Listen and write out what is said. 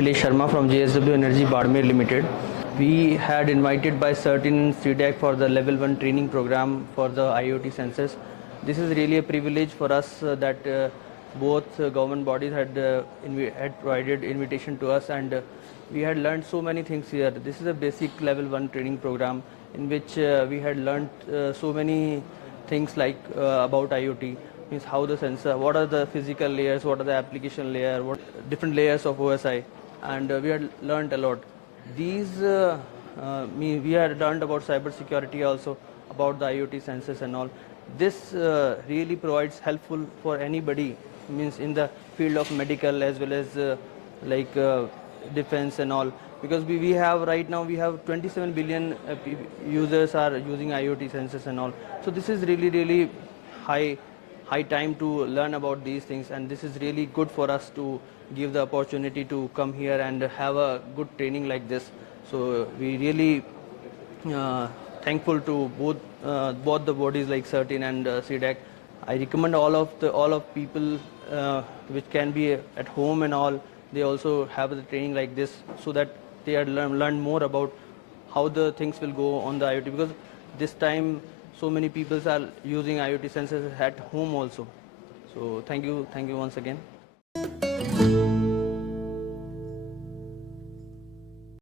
Akil Sharma from JSW Energy, Barmer Limited. We had invited by CERT-In and C-DAC for the Level 1 training program for the IoT sensors. This is really a privilege for us that both government bodies had provided invitation to us, and we had learned so many things here. This is a basic Level 1 training program in which we had learned so many things like about IoT, means how the sensor, what are the physical layers, what are the application layer, what different layers of OSI, and we had learned a lot. We had learned about cybersecurity also, about the IoT sensors and all. This really provides helpful for anybody, means in the field of medical as well as defense and all, because we have right now we have 27 billion users are using IoT sensors and all. So this is really high time to learn about these things, and this is really good for us to give the opportunity to come here and have a good training like this. So we really thankful to both the bodies like CERT-In and C-DAC. I recommend all of people which can be at home and all, they also have the training like this, so that they are learn more about how the things will go on the IoT, because this time so many people are using IoT sensors at home also. So thank you once again.